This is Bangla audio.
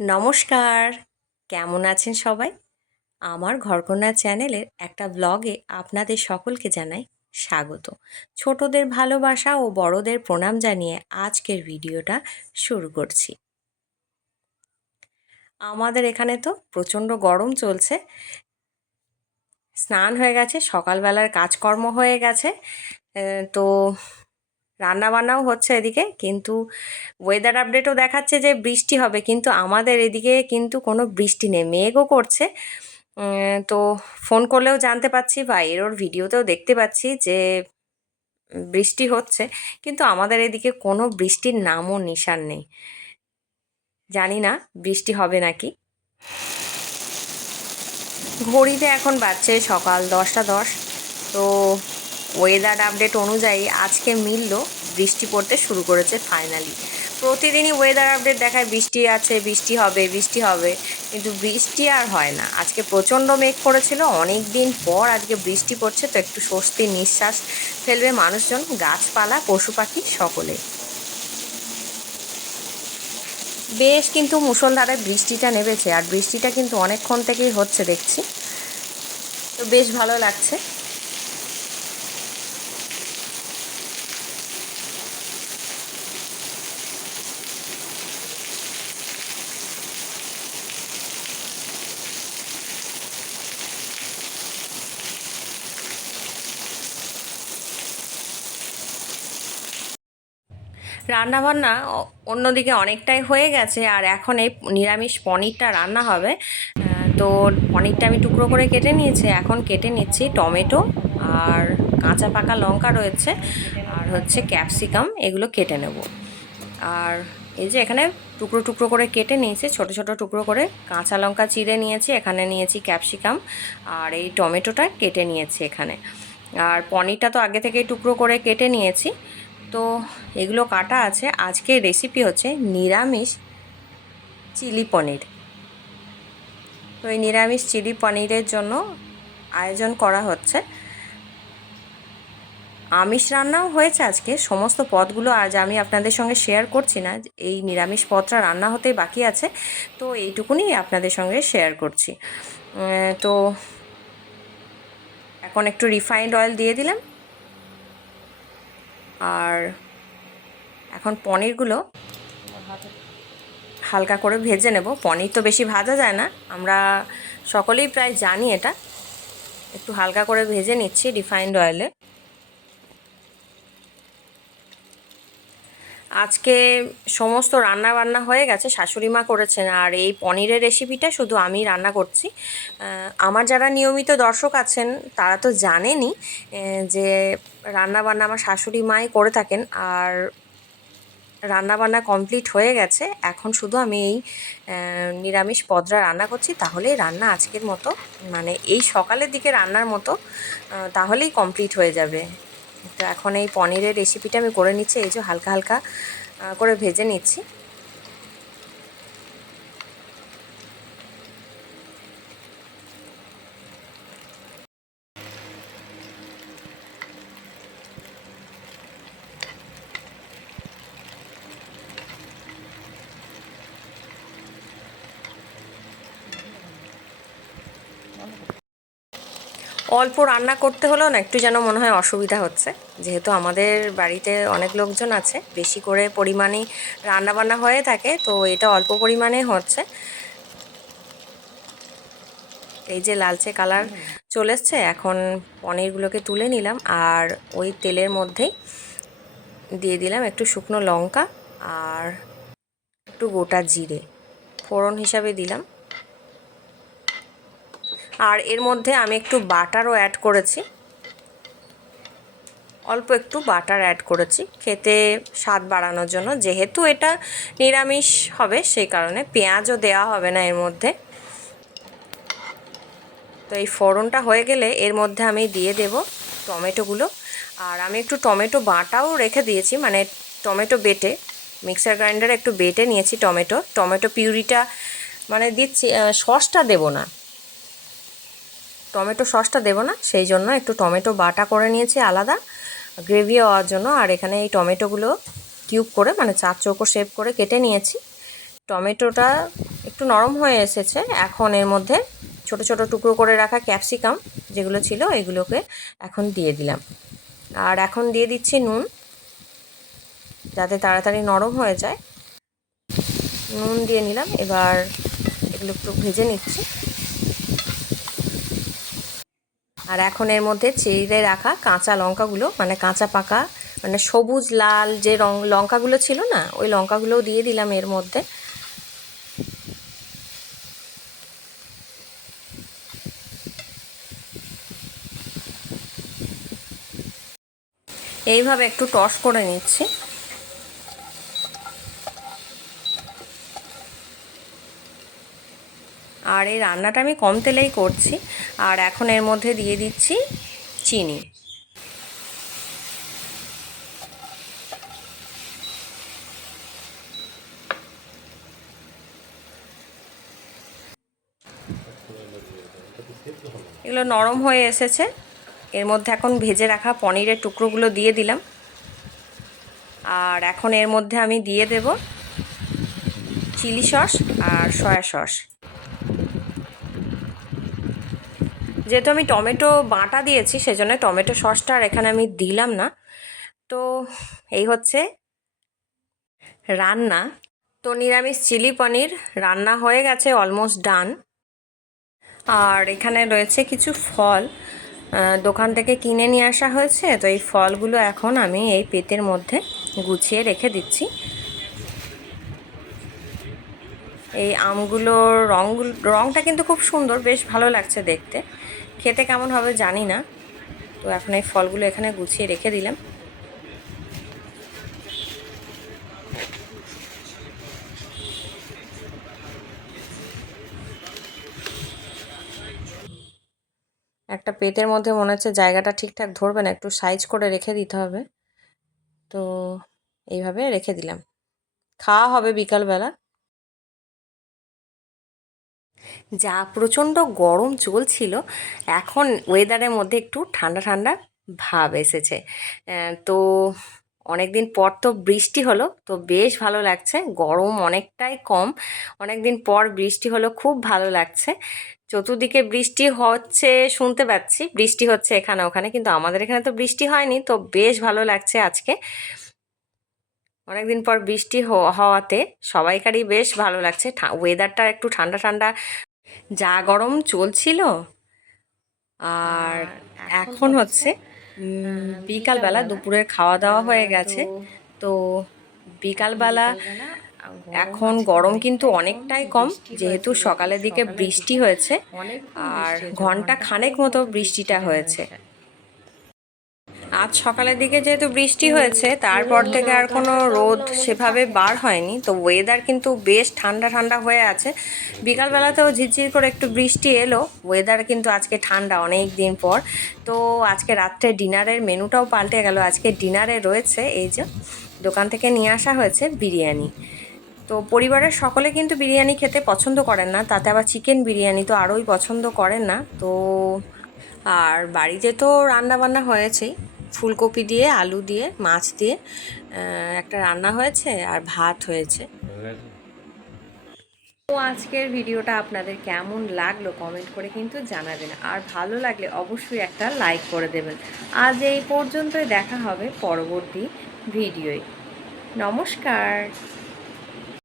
নমস্কার। কেমন আছেন সবাই? আমার ঘরকন্যা চ্যানেলের একটা ব্লগে আপনাদের সকলকে জানাই স্বাগত। ছোটদের ভালোবাসা ও বড়দের প্রণাম জানিয়ে আজকের ভিডিওটা শুরু করছি। আমাদের এখানে তো প্রচণ্ড গরম চলছে। স্নান হয়ে গেছে, সকালবেলার কাজকর্ম হয়ে গেছে। তো রান্না বান্নাও হচ্ছে এদিকে, কিন্তু ওয়েদার আপডেটও দেখাচ্ছে যে বৃষ্টি হবে, কিন্তু আমাদের এদিকে কিন্তু কোনো বৃষ্টি নেই, মেঘও করছে। তো ফোন করলেও জানতে পাচ্ছি বা এরোর ভিডিওতেও দেখতে পাচ্ছি যে বৃষ্টি হচ্ছে, কিন্তু আমাদের এদিকে কোনো বৃষ্টির নামও নিশান নেই। জানি না বৃষ্টি হবে নাকি। ঘড়িতে এখন বাজছে সকাল দশটা দশ, তো ওয়েদার আপডেট অনুযায়ী আজকে মিলল, বৃষ্টি পড়তে শুরু করেছে ফাইনালি প্রতিদিনই ওয়েদার আপডেট দেখায় বৃষ্টি আছে, বৃষ্টি হবে বৃষ্টি হবে, কিন্তু বৃষ্টি আর হয় না। আজকে প্রচণ্ড মেঘ করেছিল অনেক দিন পর আজকে বৃষ্টি পড়ছে, তো একটু স্বস্তির নিঃশ্বাস ফেলবে মানুষজন, গাছপালা, পশু পাখি সকলে। বেশ কিন্তু মুষলধারে বৃষ্টিটা নেমেছে, আর বৃষ্টিটা কিন্তু অনেকক্ষণ থেকেই হচ্ছে দেখছি। তো বেশ ভালো লাগছে। রান্নাবান্না অন্যদিকে অনেকটাই হয়ে গেছে আর এখন এই নিরামিষ পনিরটা রান্না হবে। তো পনিরটা আমি টুকরো করে কেটে নিয়েছি। এখন কেটে নিচ্ছি টমেটো আর কাঁচা পাকা লঙ্কা রয়েছে আর হচ্ছে ক্যাপসিকাম, এগুলো কেটে নেব। আর এই যে এখানে টুকরো টুকরো করে কেটে নিয়েছি, ছোট ছোট টুকরো করে কাঁচা লঙ্কা চিড়ে নিয়েছি, এখানে নিয়েছি ক্যাপসিকাম আর এই টমেটোটা কেটে নিয়েছি এখানে। আর পনিরটা তো আগে থেকেই টুকরো করে কেটে নিয়েছি। তো এগুলো কাটা আছে। আজকের রেসিপি হচ্ছে নিরামিষ চিলি পনির। তো এই নিরামিষ চিলি পনিরের জন্য আয়োজন করা হচ্ছে। আমিষ রান্নাও হয়েছে আজকে। সমস্ত পদগুলো আজ আমি আপনাদের সঙ্গে শেয়ার করছি না। এই নিরামিষ পদটা রান্না হতেই বাকি আছে। তো এইটুকুনি আপনাদের সঙ্গে শেয়ার করছি। তো এখন একটু রিফাইন্ড অয়েল দিয়ে দিলাম। আর এখন পনিরগুলো হালকা করে ভেজে নেব। পনির তো বেশি ভাজা যায় না, আমরা সকলেই প্রায় জানি এটা। একটু হালকা করে ভেজে নিচ্ছি রিফাইন্ড অয়েলে। আজকে সমস্ত রান্না বান্না হয়ে গেছে, শাশুড়ি মা করেছেন। আর এই পনিরের রেসিপিটা শুধু আমি রান্না করছি। আমার যারা নিয়মিত দর্শক আছেন, তারা তো জানেনই যে রান্না বান্না আমার শাশুড়ি মাই করে থাকেন। আর রান্না বান্না কমপ্লিট হয়ে গেছে। এখন শুধু আমি এই নিরামিষ পদরা রান্না করছি। তাহলেই রান্না আজকের মতো মানে এই সকালের দিকে রান্নার মতো তাহলেই কমপ্লিট হয়ে যাবে। তো এখন এই পনিরের রেসিপিটা আমি করে নিচ্ছি, এই যে হালকা হালকা করে ভেজে নিচ্ছি। অল্প রান্না করতে হলেও না, একটু যেন মনে হয় অসুবিধা হচ্ছে। যেহেতু আমাদের বাড়িতে অনেক লোকজন আছে, বেশি করে পরিমাণেই রান্না বান্না হয়ে থাকে, তো এটা অল্প পরিমাণে হচ্ছে। এই যে লালচে কালার চলে এসছে, এখন পনিরগুলোকে তুলে নিলাম, আর ওই তেলের মধ্যেই দিয়ে দিলাম একটু শুকনো লঙ্কা আর একটু গোটা জিরে। ফোড়ন হিসাবে দিলাম। আর এর মধ্যে আমি একটু বাটারও অ্যাড করেছি। অল্প একটু বাটার অ্যাড করেছি। খেতে স্বাদ বাড়ানোর জন্য। যেহেতু এটা নিরামিষ হবে, সেই কারণে পেঁয়াজও দেওয়া হবে না এর মধ্যে। তো এই ফোড়নটা হয়ে গেলে এর মধ্যে আমি দিয়ে দেব টমেটোগুলো। আর আমি একটু টমেটো বাটাও রেখে দিয়েছি মানে টমেটো বেটে। মিক্সার গ্রাইন্ডারে একটু বেটে নিয়েছি টমেটো। টমেটো পিউরিটা মানে দিচ্ছি সসটা দেবো না। টমেটো সসটা দেবো না, সেই জন্য একটু টমেটো বাটা করে নিয়েছি আলাদা, গ্রেভি হওয়ার জন্য। আর এখানে এই টমেটোগুলো কিউব করে মানে চার চৌকো শেপ করে কেটে নিয়েছি। টমেটোটা একটু নরম হয়ে এসেছে, এখন এর মধ্যে ছোট ছোট টুকরো করে রাখা ক্যাপসিকাম যেগুলো ছিল, এগুলোকে এখন দিয়ে দিলাম। আর এখন দিয়ে দিচ্ছি নুন, যাতে তাড়াতাড়ি নরম হয়ে যায়। নুন দিয়ে নিলাম, এবার এগুলো একটু ভেজে নিচ্ছি। আর এখন এর মধ্যে চিড়ে রাখা কাঁচা লঙ্কাগুলো মানে কাঁচা পাকা মানে সবুজ লাল যে রং, লঙ্কাগুলো ছিল না, ওই লঙ্কাগুলোও দিয়ে দিলাম এর মধ্যে। এইভাবে একটু টস করে নিচ্ছি। আর এই রান্নাটা আমি কম তেলেই করছি। আর এখন এর মধ্যে দিয়ে দিচ্ছি চিনি। এগুলো নরম হয়ে এসেছে। এর মধ্যে এখন ভেজে রাখা পনিরের টুকরোগুলো দিয়ে দিলাম। আর এখন এর মধ্যে আমি দিয়ে দেব চিলি সস আর সয়া সস। যেহেতু আমি টমেটো বাটা দিয়েছি, সেজন্য টমেটো সসটা আর এখানে আমি দিলাম না। তো এই হচ্ছে রান্না। তো নিরামিষ চিলি পনির রান্না হয়ে গেছে অলমোস্ট ডান আর এখানে রয়েছে কিছু ফল। দোকান থেকে কিনে নিয়ে আসা হয়েছে, তো এই ফলগুলো এখন আমি এই পেতের মধ্যে গুছিয়ে রেখে দিচ্ছি। এই আমগুলোর রঙগুলো, রঙটা কিন্তু খুব সুন্দর, বেশ ভালো লাগছে দেখতে। খেতে কেমন হবে জানি না। তো এখন এই ফলগুলো এখানে গুছিয়ে রেখে দিলাম। একটা পেটের মধ্যে মনে হচ্ছে জায়গাটা ঠিকঠাক ধরবে না, একটু সাইজ করে রেখে দিতে হবে। তো এইভাবে রেখে দিলাম। খাওয়া হবে বিকালবেলা। যা প্রচণ্ড গরম চলছিল, এখন ওয়েদারের মধ্যে একটু ঠান্ডা ঠান্ডা ভাব এসেছে। তো অনেক দিন পর তো বৃষ্টি হলো, তো বেশ ভালো লাগছে। গরম অনেকটাই কম অনেক দিন পর বৃষ্টি হলো, খুব ভালো লাগছে। চতুর্দিকে বৃষ্টি হচ্ছে শুনতে পাচ্ছি, বৃষ্টি হচ্ছে এখানে ওখানে, কিন্তু আমাদের এখানে তো বৃষ্টি হয়নি, তো বেশ ভালো লাগছে আজকে। অনেকদিন পর বৃষ্টি হওয়াতে সবাইকারই বেশ ভালো লাগছে। ওয়েদারটা একটু ঠান্ডা ঠান্ডা। যা গরম চলছিল। আর এখন হচ্ছে বিকালবেলা দুপুরের খাওয়া দাওয়া হয়ে গেছে। তো বিকালবেলা এখন গরম কিন্তু অনেকটাই কম। যেহেতু সকালের দিকে বৃষ্টি হয়েছে আর ঘণ্টা খানেক মতো বৃষ্টিটা হয়েছে। আজ সকালের দিকে যেহেতু বৃষ্টি হয়েছে, তারপর থেকে আর কোনো রোদ সেভাবে বার হয়নি। তো ওয়েদার কিন্তু বেশ ঠান্ডা ঠান্ডা হয়ে আছে। বিকালবেলাতেও ঝিরঝির করে একটু বৃষ্টি এলো। ওয়েদার কিন্তু আজকে ঠান্ডা অনেক দিন পর। তো আজকে রাত্রে ডিনারের মেনুটাও পাল্টে গেল। আজকে ডিনারে রয়েছে এই যে দোকান থেকে নিয়ে আসা হয়েছে বিরিয়ানি। তো পরিবারের সকলে কিন্তু বিরিয়ানি খেতে পছন্দ করেন না। তাতে আবার চিকেন বিরিয়ানি তো আরোই পছন্দ করেন না। তো আর বাড়িতে তো রান্না বান্না হয়েছেই। ফুলকপি দিয়ে, আলু দিয়ে, মাছ দিয়ে একটা রান্না হয়েছে আর ভাত হয়েছে। তো আজকের ভিডিওটা আপনাদের কেমন লাগল কমেন্ট করে কিন্তু জানাবেন। আর ভালো লাগলে অবশ্যই একটা লাইক করে দেবেন। আজ এই পর্যন্তই দেখা হবে পরবর্তী ভিডিওয়। নমস্কার।